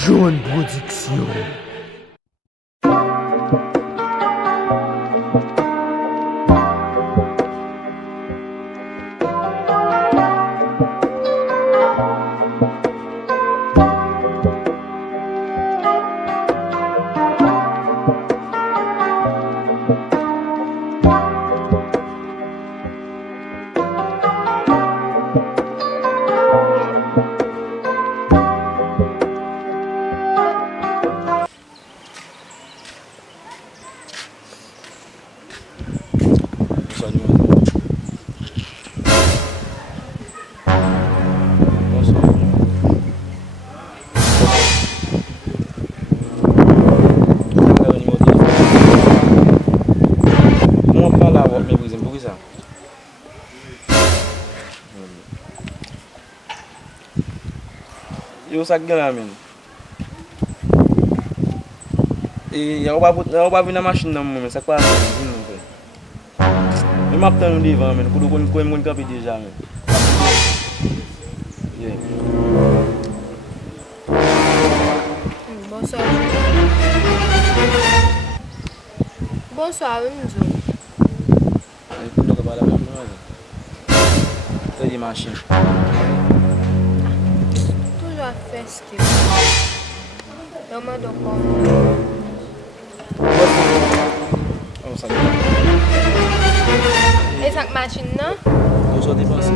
John Production. Yo sak gen la men. E ya ou ba vin nan machin nan men, sak pa vin nan men. Men map tan nou devan men, kou kon kapi deja men. Yeah. Bonsoir. Bonsoir, Mzo. Kou nou ka bala men men. Te di machin. Toujours festif. Eu mando como. Oh, sak. E sak machin nan? Ou so depanse.